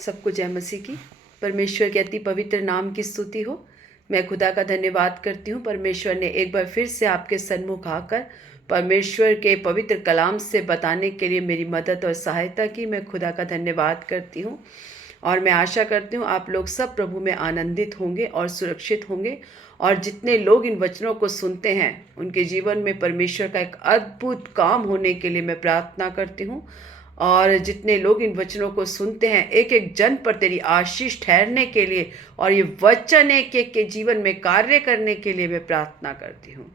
सबको जय मसीह की। परमेश्वर के अति पवित्र नाम की स्तुति हो। मैं खुदा का धन्यवाद करती हूँ। परमेश्वर ने एक बार फिर से आपके सन्मुख आकर परमेश्वर के पवित्र कलाम से बताने के लिए मेरी मदद और सहायता की। मैं खुदा का धन्यवाद करती हूँ और मैं आशा करती हूँ आप लोग सब प्रभु में आनंदित होंगे और सुरक्षित होंगे। और जितने लोग इन वचनों को सुनते हैं उनके जीवन में परमेश्वर का एक अद्भुत काम होने के लिए मैं प्रार्थना करती हूँ। और जितने लोग इन वचनों को सुनते हैं, एक एक जन पर तेरी आशीष ठहरने के लिए और ये वचन एक एक के जीवन में कार्य करने के लिए मैं प्रार्थना करती हूँ।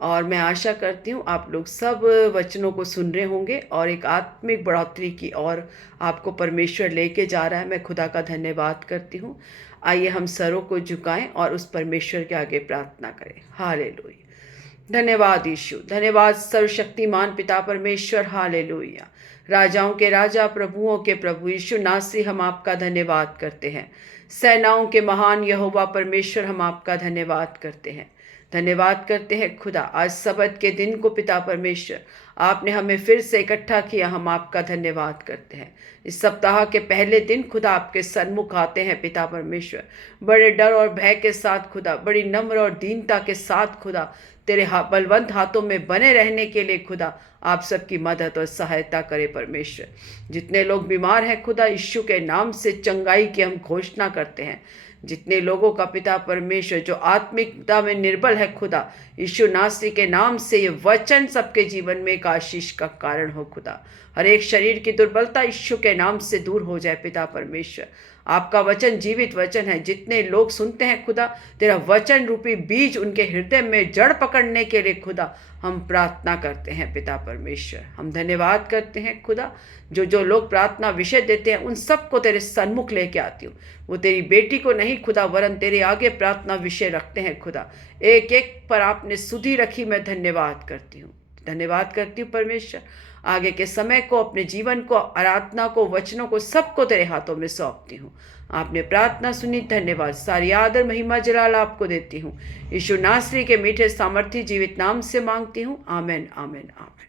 और मैं आशा करती हूँ आप लोग सब वचनों को सुन रहे होंगे और एक आत्मिक बढ़ोतरी की ओर आपको परमेश्वर लेके जा रहा है। मैं खुदा का धन्यवाद करती हूँ। आइए हम सरों को झुकाएं और उस परमेश्वर के आगे प्रार्थना करें। हालेलुया। धन्यवाद यीशु, धन्यवाद सर्वशक्तिमान पिता परमेश्वर। हालेलुया। राजाओं के राजा, प्रभुओं के प्रभु यीशु नासरी, हम आपका धन्यवाद करते हैं। सेनाओं के महान यहोवा परमेश्वर, हम आपका धन्यवाद करते हैं। धन्यवाद करते हैं खुदा, आज सबत के दिन को पिता परमेश्वर आपने हमें फिर से इकट्ठा किया। हम आपका धन्यवाद करते हैं। इस सप्ताह के पहले दिन खुदा आपके सन्मुख आते हैं पिता परमेश्वर, बड़े डर और भय के साथ खुदा, बड़ी नम्र और दीनता के साथ खुदा, तेरे बलवंत हाथों में बने रहने के लिए खुदा आप सबकी मदद और सहायता करे परमेश्वर। जितने लोग बीमार हैं खुदा, यीशु के नाम से चंगाई की हम घोषणा करते हैं। जितने लोगों का पिता परमेश्वर जो आत्मिकता में निर्बल है खुदा, यीशु नासरी के नाम से ये वचन सबके जीवन में एक आशीष का कारण हो खुदा। हर एक शरीर की दुर्बलता यीशु के नाम से दूर हो जाए पिता परमेश्वर। आपका वचन जीवित वचन है। जितने लोग सुनते हैं खुदा, तेरा वचन रूपी बीज उनके हृदय में जड़ पकड़ने के लिए खुदा हम प्रार्थना करते हैं पिता परमेश्वर। हम धन्यवाद करते हैं खुदा, जो लोग प्रार्थना विषय देते हैं उन सबको तेरे सन्मुख लेके आती हूँ। वो तेरी बेटी को नहीं खुदा, वरन तेरे आगे प्रार्थना विषय रखते हैं खुदा। एक एक पर आपने सुधि रखी। मैं धन्यवाद करती हूँ, धन्यवाद करती हूँ परमेश्वर। आगे के समय को, अपने जीवन को, आराधना को, वचनों को, सबको तेरे हाथों में सौंपती हूँ। आपने प्रार्थना सुनी, धन्यवाद। सारी आदर महिमा जलाल आपको देती हूँ। यीशु नासरी के मीठे सामर्थी जीवित नाम से मांगती हूँ। आमेन, आमेन, आमेन।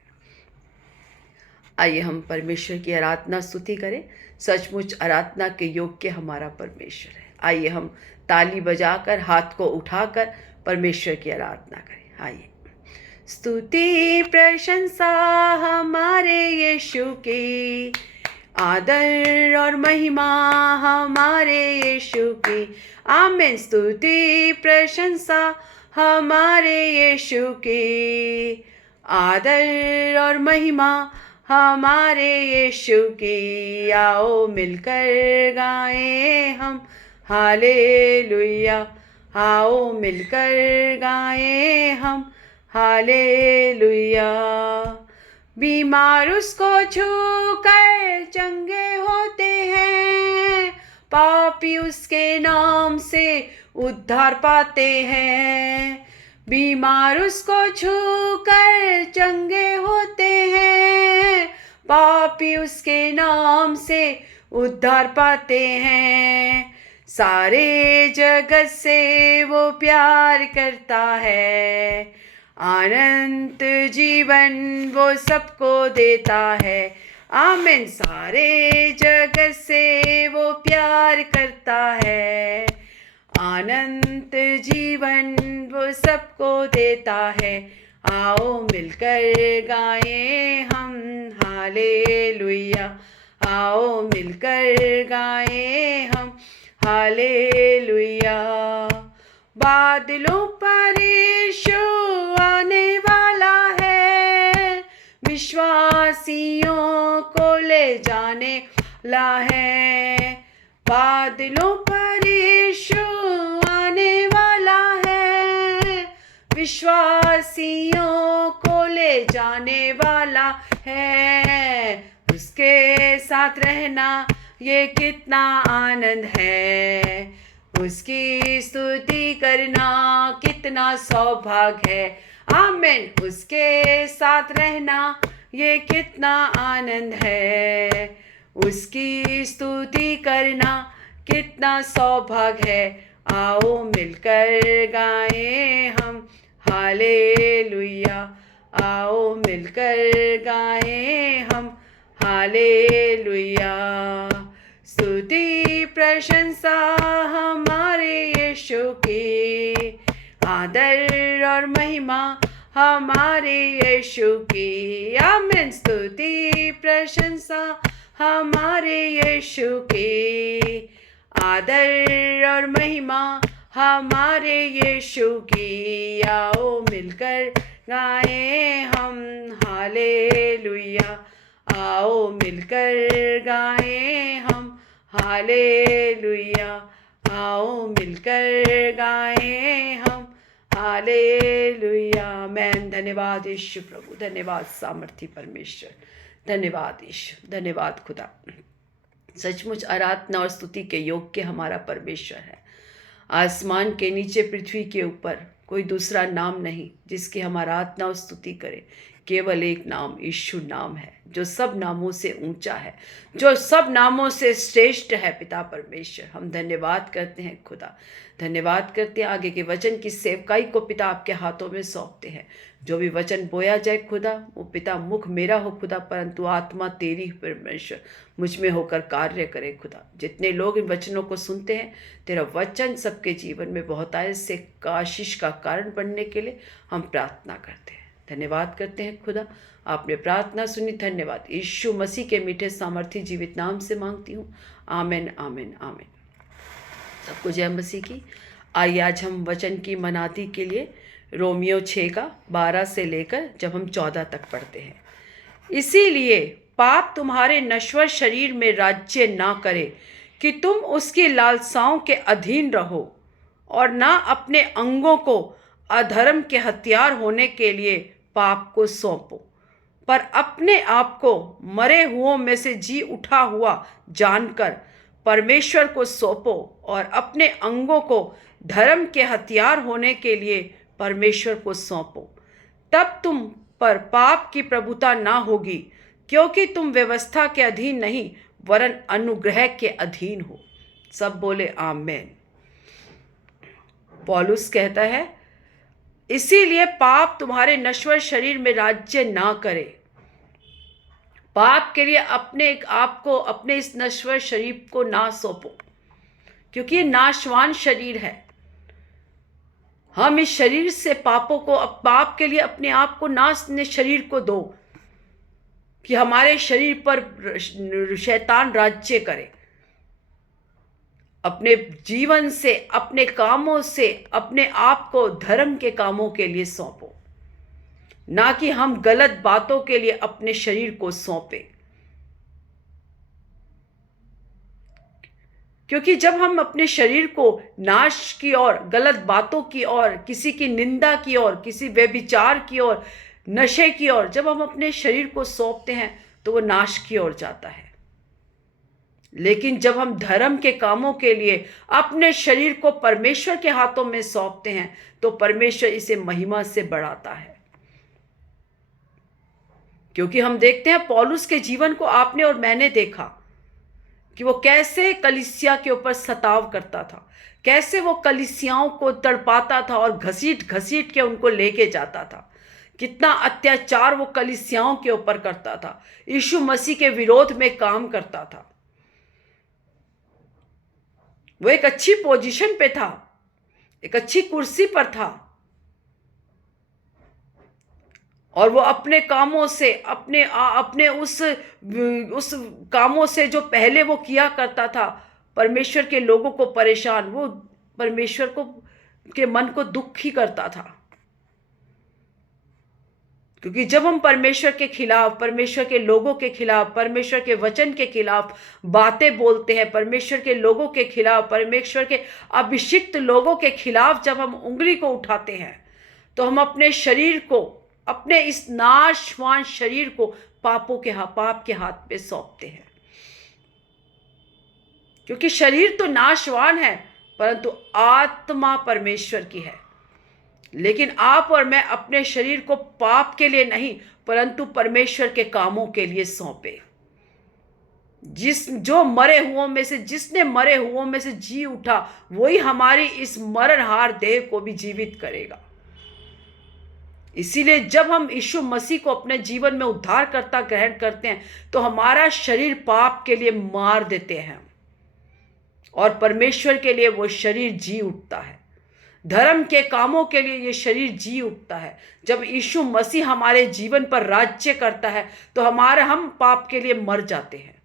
आइए हम परमेश्वर की आराधना स्तुति करें। सचमुच आराधना के योग्य हमारा परमेश्वर है। आइए हम ताली बजाकर, हाथ को उठाकर परमेश्वर की आराधना करें। आइए। स्तुति प्रशंसा हमारे यीशु की, आदर और महिमा हमारे यीशु की। आमीन। स्तुति प्रशंसा हमारे यीशु की, आदर और महिमा हमारे यीशु की। आओ मिलकर गाएं हम हालेलुया, आओ मिलकर गाएं हम हालेलुया। बीमार उसको छूकर चंगे होते हैं, पापी उसके नाम से उद्धार पाते हैं। बीमार उसको छूकर चंगे होते हैं, पापी उसके नाम से उद्धार पाते हैं। सारे जगत से वो प्यार करता है, अनंत जीवन वो सबको देता है। आमीन। सारे जगत से वो प्यार करता है, अनंत जीवन वो सबको देता है। आओ मिलकर गाएं हम हालेलुया, आओ मिलकर गाएं हम हालेलुया। बादलों पर यीशु आने वाला है, विश्वासियों को ले जाने वाला है। बादलों पर यीशु आने वाला है, विश्वासियों को ले जाने वाला है। उसके साथ रहना ये कितना आनंद है, उसकी स्तुति करना कितना सौभाग्य है। आमीन। उसके साथ रहना ये कितना आनंद है, उसकी स्तुति करना कितना सौभाग्य है। आओ मिलकर गाएं हम हालेलुया, आओ मिलकर गाएं हम हालेलुया। स्तुति प्रशंसा हमारे यीशु की, आदर और महिमा हमारे यीशु की। आमीन। स्तुति प्रशंसा हमारे यीशु की, आदर और महिमा हमारे यीशु की। आओ मिलकर गाएं हम हालेलुया, आओ मिलकर गाएं हम हालेलुया, आओ मिलकर गाएं हम हालेलुया। आमीन। धन्यवाद यीशु प्रभु, धन्यवाद सामर्थी परमेश्वर, धन्यवाद यीशु, धन्यवाद खुदा। सचमुच आराधना और स्तुति के योग्य हमारा परमेश्वर है। आसमान के नीचे पृथ्वी के ऊपर कोई दूसरा नाम नहीं जिसकी हम आराधना और स्तुति करें। केवल एक नाम यीशु नाम है, जो सब नामों से ऊंचा है, जो सब नामों से श्रेष्ठ है। पिता परमेश्वर, हम धन्यवाद करते हैं खुदा, धन्यवाद करते हैं। आगे के वचन की सेवकाई को पिता आपके हाथों में सौंपते हैं। जो भी वचन बोया जाए खुदा, वो पिता मुख मेरा हो खुदा, परंतु आत्मा तेरी परमेश्वर मुझ में होकर कार्य करे खुदा। जितने लोग इन वचनों को सुनते हैं, तेरा वचन सबके जीवन में बहुतायत से आशीष का कारण बनने के लिए हम प्रार्थना करते हैं। धन्यवाद करते हैं खुदा, आपने प्रार्थना सुनी। धन्यवाद। यीशु मसीह के मीठे सामर्थी जीवित नाम से मांगती हूँ। आमीन, आमीन, आमीन। सबको जय मसीह की। आइए आज हम वचन की मनाती के लिए रोमियो 6 का 12 से लेकर जब हम 14 तक पढ़ते हैं। इसीलिए पाप तुम्हारे नश्वर शरीर में राज्य ना करे कि तुम उसकी लालसाओं के अधीन रहो, और ना अपने अंगों को अधर्म के हथियार होने के लिए पाप को सौंपो, पर अपने आप को मरे हुओं में से जी उठा हुआ जानकर परमेश्वर को सौंपो, और अपने अंगों को धर्म के हथियार होने के लिए परमेश्वर को सौंपो। तब तुम पर पाप की प्रभुता ना होगी, क्योंकि तुम व्यवस्था के अधीन नहीं वरन अनुग्रह के अधीन हो। सब बोले आमेन। पौलुस कहता है, इसीलिए पाप तुम्हारे नश्वर शरीर में राज्य ना करे। पाप के लिए अपने आप को, अपने इस नश्वर शरीर को ना सौंपो, क्योंकि ये नाशवान शरीर है। हम इस शरीर से पापों को, पाप के लिए अपने आप को ना, अपने शरीर को दो कि हमारे शरीर पर शैतान राज्य करे। अपने जीवन से, अपने कामों से अपने आप को धर्म के कामों के लिए सौंपो, ना कि हम गलत बातों के लिए अपने शरीर को सौंपे। क्योंकि जब हम अपने शरीर को नाश की ओर, गलत बातों की ओर, किसी की निंदा की ओर, किसी व्यभिचार की ओर, नशे की ओर, जब हम अपने शरीर को सौंपते हैं तो वो नाश की ओर जाता है। लेकिन जब हम धर्म के कामों के लिए अपने शरीर को परमेश्वर के हाथों में सौंपते हैं तो परमेश्वर इसे महिमा से बढ़ाता है। क्योंकि हम देखते हैं पौलुस के जीवन को आपने और मैंने देखा कि वो कैसे कलीसिया के ऊपर सताव करता था, कैसे वो कलीसियाओं को तड़पाता था और घसीट घसीट के उनको लेके जाता था। कितना अत्याचार वो कलीसियाओं के ऊपर करता था, यीशु मसीह के विरोध में काम करता था। वो एक अच्छी पोजीशन पे था, एक अच्छी कुर्सी पर था, और वो अपने कामों से, अपने उस कामों से जो पहले वो किया करता था, परमेश्वर के लोगों को परेशान, वो परमेश्वर को के मन को दुख ही करता था। क्योंकि जब हम परमेश्वर के खिलाफ, परमेश्वर के लोगों के खिलाफ, परमेश्वर के वचन के खिलाफ बातें बोलते हैं, परमेश्वर के लोगों के खिलाफ, परमेश्वर के अभिषिक्त लोगों के खिलाफ जब हम उंगली को उठाते हैं, तो हम अपने शरीर को, अपने इस नाशवान शरीर को पाप के हाथ पे सौंपते हैं। क्योंकि शरीर तो नाशवान है, परंतु आत्मा परमेश्वर की है। लेकिन आप और मैं अपने शरीर को पाप के लिए नहीं, परंतु परमेश्वर के कामों के लिए सौंपे। जिसने मरे हुओं में से जी उठा, वही हमारी इस मरणहार देह को भी जीवित करेगा। इसीलिए जब हम यीशु मसीह को अपने जीवन में उद्धारकर्ता ग्रहण करते हैं, तो हमारा शरीर पाप के लिए मार देते हैं। और परमेश्वर के लिए वो शरीर जी उठता है। धर्म के कामों के लिए ये शरीर जी उठता है। जब यीशु मसीह हमारे जीवन पर राज्य करता है तो हम पाप के लिए मर जाते हैं।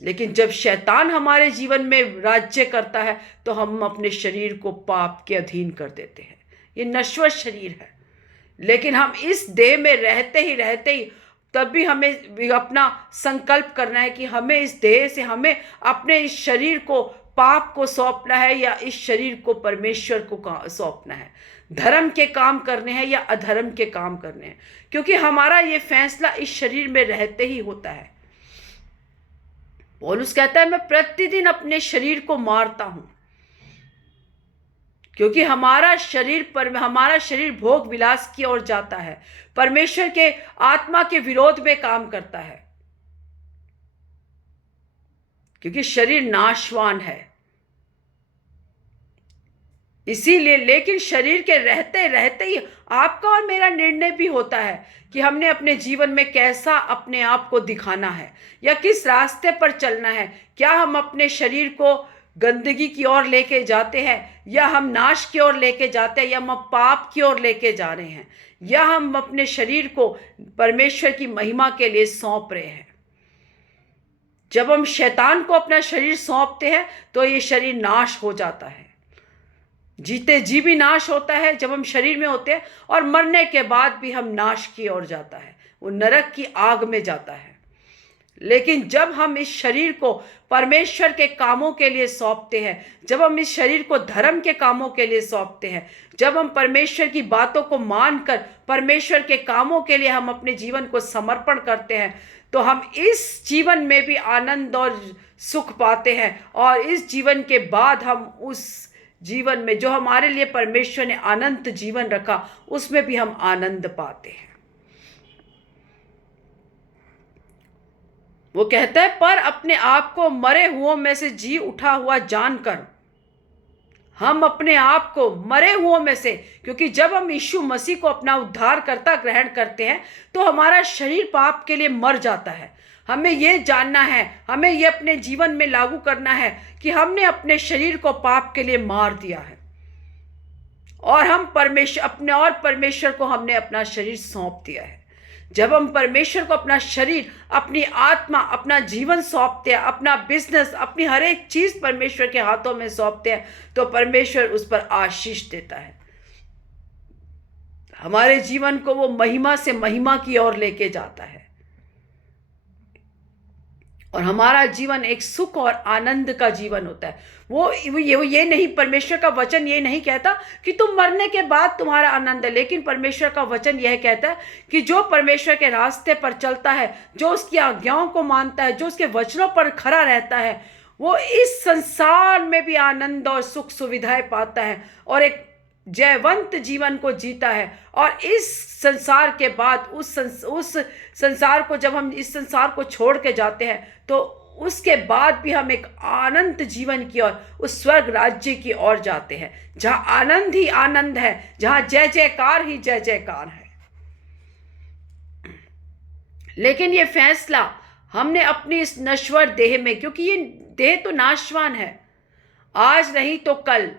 लेकिन जब शैतान हमारे जीवन में राज्य करता है तो हम अपने शरीर को पाप के अधीन कर देते हैं। ये नश्वर शरीर है, लेकिन हम इस देह में रहते ही तब भी हमें अपना संकल्प करना है कि हमें इस देह से, हमें अपने इस शरीर को पाप को सौंपना है या इस शरीर को परमेश्वर को सौंपना है। धर्म के काम करने हैं या अधर्म के काम करने हैं, क्योंकि हमारा ये फैसला इस शरीर में रहते ही होता है। पौलुस कहता है, मैं प्रतिदिन अपने शरीर को मारता हूं, क्योंकि हमारा शरीर भोग विलास की ओर जाता है, परमेश्वर के आत्मा के विरोध में काम करता है, क्योंकि शरीर नाशवान है। इसीलिए, लेकिन शरीर के रहते ही आपका और मेरा निर्णय भी होता है कि हमने अपने जीवन में कैसा अपने आप को दिखाना है या किस रास्ते पर चलना है। क्या हम अपने शरीर को गंदगी की ओर लेके जाते हैं, या हम नाश की ओर लेके जाते हैं, या हम पाप की ओर लेके जा रहे हैं, या हम अपने शरीर को परमेश्वर की महिमा के लिए सौंप रहे हैं। जब हम शैतान को अपना शरीर सौंपते हैं तो ये शरीर नाश हो जाता है। जीते जी भी नाश होता है जब हम शरीर में होते हैं, और मरने के बाद भी हम नाश की ओर जाता है, वो नरक की आग में जाता है। लेकिन जब हम इस शरीर को परमेश्वर के कामों के लिए सौंपते हैं, जब हम इस शरीर को धर्म के कामों के लिए सौंपते हैं, जब हम परमेश्वर की बातों को मानकर परमेश्वर के कामों के लिए हम अपने जीवन को समर्पण करते हैं, तो हम इस जीवन में भी आनंद और सुख पाते हैं, और इस जीवन के बाद हम उस जीवन में जो हमारे लिए परमेश्वर ने अनंत जीवन रखा, उसमें भी हम आनंद पाते हैं। वो कहता है, पर अपने आप को मरे हुओं में से जी उठा हुआ जानकर, हम अपने आप को मरे हुओं में से, क्योंकि जब हम यीशु मसीह को अपना उद्धारकर्ता ग्रहण करते हैं तो हमारा शरीर पाप के लिए मर जाता है। हमें ये जानना है, हमें ये अपने जीवन में लागू करना है कि हमने अपने शरीर को पाप के लिए मार दिया है, और हम परमेश्वर को हमने अपना शरीर सौंप दिया है। जब हम परमेश्वर को अपना शरीर, अपनी आत्मा, अपना जीवन सौंपते हैं, अपना बिजनेस, अपनी हर एक चीज परमेश्वर के हाथों में सौंपते हैं, तो परमेश्वर उस पर आशीष देता है। हमारे जीवन को वो महिमा से महिमा की ओर लेके जाता है, और हमारा जीवन एक सुख और आनंद का जीवन होता है। वो ये नहीं, परमेश्वर का वचन ये नहीं कहता कि तुम मरने के बाद तुम्हारा आनंद है, लेकिन परमेश्वर का वचन यह कहता है कि जो परमेश्वर के रास्ते पर चलता है, जो उसकी आज्ञाओं को मानता है, जो उसके वचनों पर खड़ा रहता है, वो इस संसार में भी आनंद और सुख सुविधाएं पाता है, और एक जयवंत जीवन को जीता है। और इस संसार के बाद उस संसार को, जब हम इस संसार को छोड़ के जाते हैं, तो उसके बाद भी हम एक आनंद जीवन की ओर, उस स्वर्ग राज्य की ओर जाते हैं, जहां आनंद ही आनंद है, जहां जय जयकार ही जय जयकार है। लेकिन ये फैसला हमने अपनी इस नश्वर देह में, क्योंकि ये देह तो नाशवान है, आज नहीं तो कल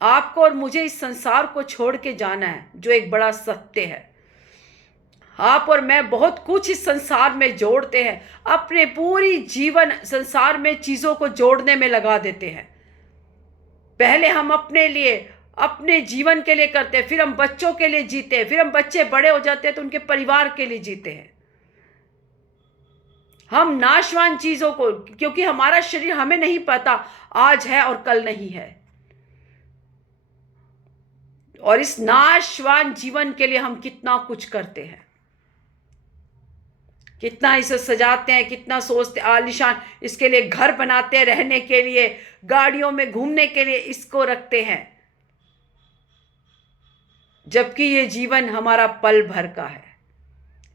आपको और मुझे इस संसार को छोड़ के जाना है, जो एक बड़ा सत्य है। आप और मैं बहुत कुछ इस संसार में जोड़ते हैं, अपने पूरी जीवन संसार में चीज़ों को जोड़ने में लगा देते हैं। पहले हम अपने लिए, अपने जीवन के लिए करते हैं, फिर हम बच्चों के लिए जीते हैं, फिर हम बच्चे बड़े हो जाते हैं तो उनके परिवार के लिए जीते हैं। हम नाशवान चीज़ों को, क्योंकि हमारा शरीर, हमें नहीं पता आज है और कल नहीं है, और इस नाशवान जीवन के लिए हम कितना कुछ करते हैं, कितना इसे सजाते हैं, कितना सोचते, आलीशान इसके लिए घर बनाते हैं, रहने के लिए, गाड़ियों में घूमने के लिए इसको रखते हैं, जबकि ये जीवन हमारा पल भर का है,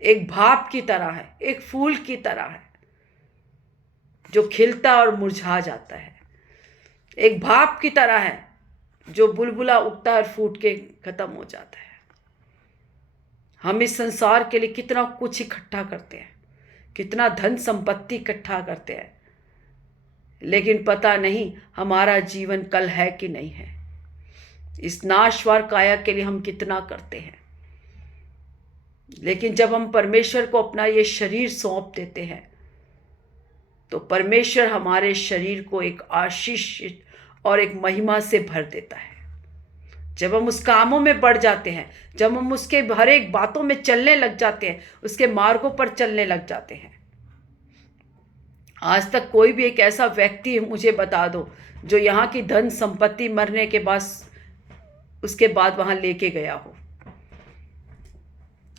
एक भाप की तरह है, एक फूल की तरह है जो खिलता और मुरझा जाता है, एक भाप की तरह है जो बुलबुला उठता है और फूट के खत्म हो जाता है। हम इस संसार के लिए कितना कुछ इकट्ठा करते हैं, कितना धन संपत्ति इकट्ठा करते हैं, लेकिन पता नहीं हमारा जीवन कल है कि नहीं है। इस नाशवार काया के लिए हम कितना करते हैं, लेकिन जब हम परमेश्वर को अपना ये शरीर सौंप देते हैं तो परमेश्वर हमारे शरीर को एक आशीष और एक महिमा से भर देता है। जब हम उस कामों में बढ़ जाते हैं, जब हम उसके हर एक बातों में चलने लग जाते हैं, उसके मार्गों पर चलने लग जाते हैं। आज तक कोई भी एक ऐसा व्यक्ति मुझे बता दो जो यहाँ की धन संपत्ति मरने के बाद उसके बाद वहाँ लेके गया हो।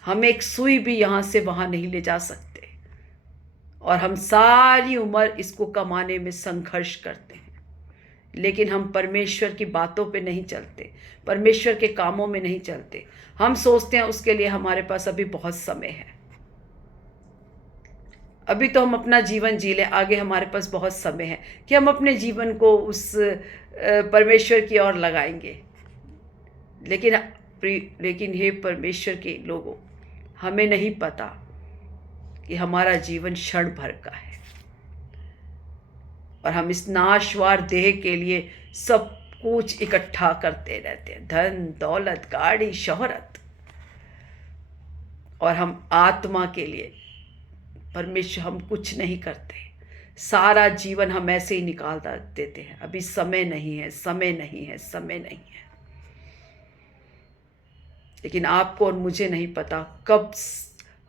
हम एक सुई भी यहाँ से वहाँ नहीं ले जा सकते, और हम सारी उम्र इसको कमाने में संघर्ष करते हैं, लेकिन हम परमेश्वर की बातों पे नहीं चलते, परमेश्वर के कामों में नहीं चलते। हम सोचते हैं उसके लिए हमारे पास अभी बहुत समय है, अभी तो हम अपना जीवन जी लें, आगे हमारे पास बहुत समय है कि हम अपने जीवन को उस परमेश्वर की ओर लगाएंगे। लेकिन हे परमेश्वर के लोगों, हमें नहीं पता कि हमारा जीवन क्षण भर का है, और हम इस नाशवार देह के लिए सब कुछ इकट्ठा करते रहते हैं, धन दौलत गाड़ी शोहरत, और हम आत्मा के लिए परमेश्वर हम कुछ नहीं करते। सारा जीवन हम ऐसे ही निकाल देते हैं, अभी समय नहीं है, समय नहीं है, समय नहीं है। लेकिन आपको और मुझे नहीं पता कब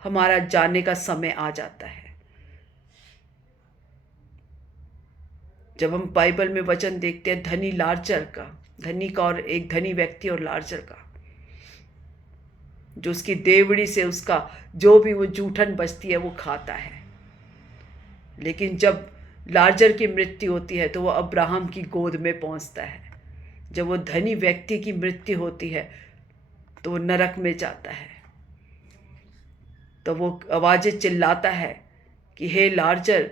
हमारा जाने का समय आ जाता है। जब हम बाइबल में वचन देखते हैं धनी लाजर का, धनी का और एक धनी व्यक्ति और लाजर का, जो उसकी देवड़ी से उसका जो भी वो जूठन बचती है वो खाता है। लेकिन जब लाजर की मृत्यु होती है तो वो अब्राहम की गोद में पहुंचता है। जब वो धनी व्यक्ति की मृत्यु होती है तो वो नरक में जाता है, तो वो आवाज़ें चिल्लाता है कि हे लाजर,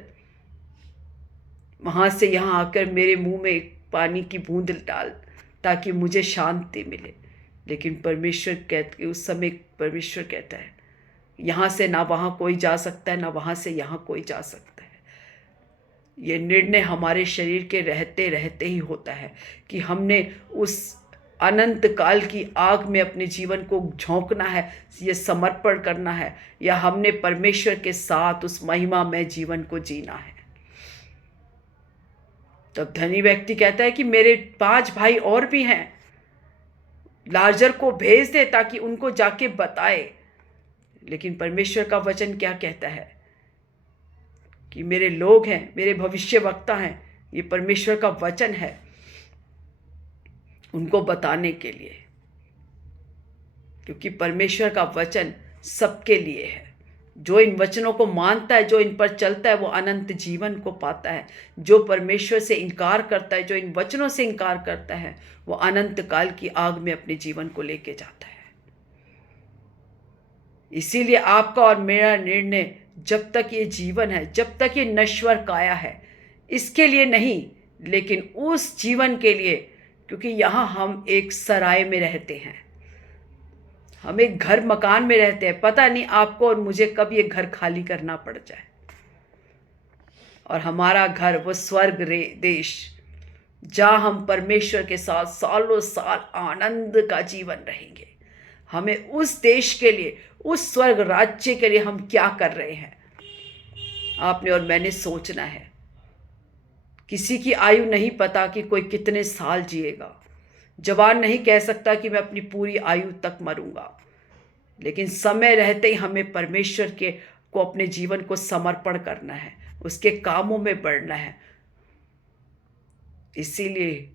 वहाँ से यहाँ आकर मेरे मुंह में पानी की बूंद डाल ताकि मुझे शांति मिले। लेकिन उस समय परमेश्वर कहता है यहाँ से ना वहाँ कोई जा सकता है, ना वहाँ से यहाँ कोई जा सकता है। ये निर्णय हमारे शरीर के रहते रहते ही होता है कि हमने उस अनंत काल की आग में अपने जीवन को झोंकना है, ये समर्पण करना है, या हमने परमेश्वर के साथ उस महिमा में जीवन को जीना है। तब धनी व्यक्ति कहता है कि मेरे 5 भाई और भी हैं, लाजर को भेज दे ताकि उनको जाके बताए। लेकिन परमेश्वर का वचन क्या कहता है कि मेरे लोग हैं, मेरे भविष्यवक्ता हैं, ये परमेश्वर का वचन है उनको बताने के लिए, क्योंकि परमेश्वर का वचन सबके लिए है। जो इन वचनों को मानता है, जो इन पर चलता है, वो अनंत जीवन को पाता है। जो परमेश्वर से इनकार करता है, जो इन वचनों से इनकार करता है, वो अनंत काल की आग में अपने जीवन को लेके जाता है। इसीलिए आपका और मेरा निर्णय जब तक ये जीवन है, जब तक ये नश्वर काया है, इसके लिए नहीं, लेकिन उस जीवन के लिए, क्योंकि यहाँ हम एक सराय में रहते हैं, हम एक घर मकान में रहते हैं। पता नहीं आपको और मुझे कब ये घर खाली करना पड़ जाए, और हमारा घर वो स्वर्ग देश जहाँ हम परमेश्वर के साथ सालों साल आनंद का जीवन रहेंगे। हमें उस देश के लिए, उस स्वर्ग राज्य के लिए हम क्या कर रहे हैं, आपने और मैंने सोचना है। किसी की आयु नहीं पता कि कोई कितने साल जिएगा। जवान नहीं कह सकता कि मैं अपनी पूरी आयु तक मरूंगा, लेकिन समय रहते ही हमें परमेश्वर को अपने जीवन को समर्पण करना है, उसके कामों में बढ़ना है। इसीलिए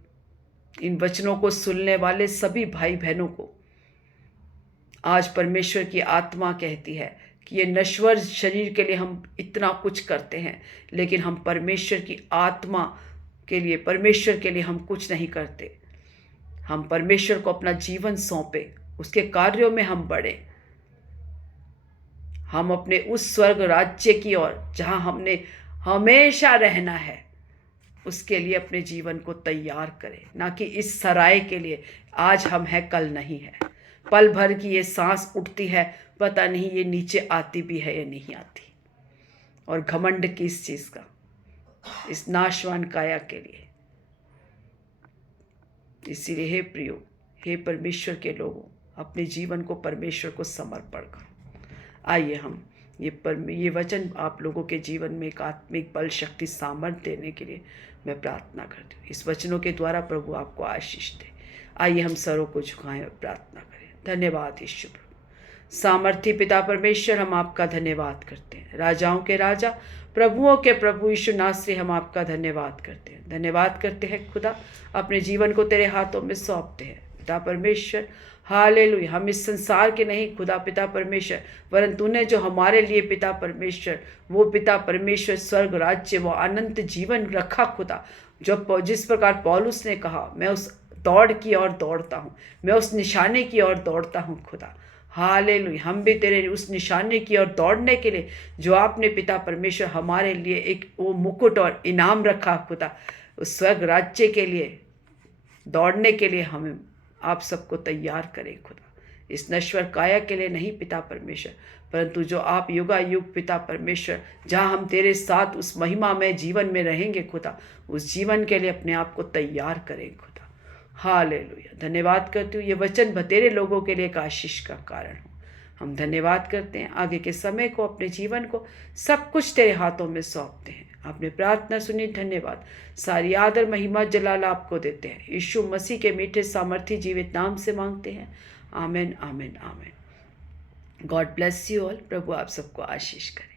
इन वचनों को सुनने वाले सभी भाई बहनों को आज परमेश्वर की आत्मा कहती है कि ये नश्वर शरीर के लिए हम इतना कुछ करते हैं, लेकिन हम परमेश्वर की आत्मा के लिए, परमेश्वर के लिए हम कुछ नहीं करते। हम परमेश्वर को अपना जीवन सौंपे, उसके कार्यों में हम बढ़े, हम अपने उस स्वर्ग राज्य की ओर जहाँ हमने हमेशा रहना है, उसके लिए अपने जीवन को तैयार करें, ना कि इस सराय के लिए आज हम हैं कल नहीं है। पल भर की ये सांस उठती है, पता नहीं ये नीचे आती भी है या नहीं आती। और घमंड किस चीज़ का, इस नाशवान काया के लिए। इसीलिए हे प्रियो, हे परमेश्वर के लोगों, अपने जीवन को परमेश्वर को समर्पण करो। आइए हम ये वचन आप लोगों के जीवन में एक आत्मिक बल, शक्ति, सामर्थ्य देने के लिए मैं प्रार्थना करती हूँ। इस वचनों के द्वारा प्रभु आपको आशीष दे। आइए हम सरों को झुकाएं और प्रार्थना करें। धन्यवाद यीशु प्रभु। सामर्थी पिता परमेश्वर, हम आपका धन्यवाद करते हैं। राजाओं के राजा, प्रभुओं के प्रभु यीशु नासरी, हम आपका धन्यवाद करते हैं। धन्यवाद करते हैं खुदा, अपने जीवन को तेरे हाथों में सौंपते हैं पिता परमेश्वर। हालेलुया। हम इस संसार के नहीं खुदा पिता परमेश्वर, वरन तूने जो हमारे लिए पिता परमेश्वर, वो पिता परमेश्वर स्वर्ग राज्य, वो अनंत जीवन रखा खुदा। जो जिस प्रकार पौलुस ने कहा, मैं उस दौड़ की ओर दौड़ता हूँ, मैं उस निशाने की ओर दौड़ता हूँ खुदा। हालेलुया। हम भी तेरे उस निशाने की ओर दौड़ने के लिए जो आपने पिता परमेश्वर हमारे लिए एक वो मुकुट और इनाम रखा खुदा, उस स्वर्ग राज्य के लिए दौड़ने के लिए हमें आप सबको तैयार करें खुदा। इस नश्वर काया के लिए नहीं पिता परमेश्वर, परंतु जो आप युगायुग पिता परमेश्वर, जहाँ हम तेरे साथ उस महिमा में जीवन में रहेंगे खुदा, उस जीवन के लिए अपने आप को तैयार करें खुदा। हालेलुया। धन्यवाद करती हूँ, ये वचन बतेरे लोगों के लिए एक आशीष का कारण हो। हम धन्यवाद करते हैं। आगे के समय को, अपने जीवन को, सब कुछ तेरे हाथों में सौंपते हैं। आपने प्रार्थना सुनी, धन्यवाद। सारी आदर महिमा जलाल आपको देते हैं। यीशु मसीह के मीठे सामर्थी जीवित नाम से मांगते हैं। Amen, amen, amen. God bless you all. प्रभु आप सबको आशीष करे।